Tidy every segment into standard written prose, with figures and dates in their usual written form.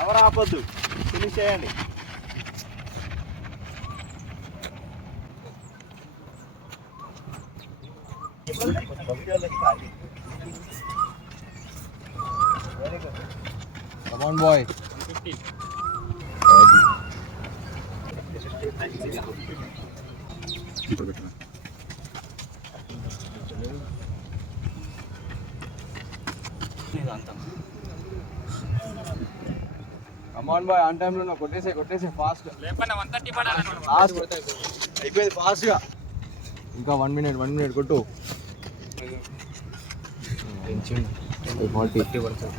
ఎవరు ఆపొద్దు, ఫినిష్ చేయండి. Come on, boy. Come on, boy. On time lo na kottese fast. లేపన్న 130 పడాలి. Fast. అయిపోయింది ఫాస్ట్ గా. ఇంకా 1 minute కొట్టు. 40 కొడతాడు.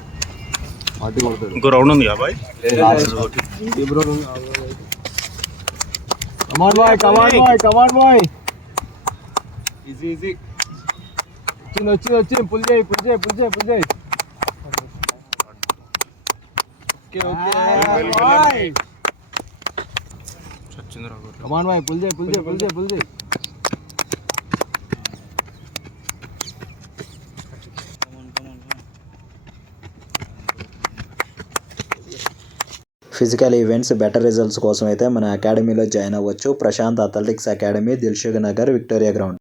ఇంకో రౌండ్ ఉంది కదా boy. Come on boy. Easy. వచ్చి పుల్ చేయి. Okay. Come on boy, pull చేయి. ఫిజికల్ ఈవెంట్స్ బెటర్ రిజల్ట్స్ కోసం అయితే మన అకాడమీలో జాయిన్ అవ్వచ్చు. Prashanth athletics academy, Dilsukhnagar, Victoria ground.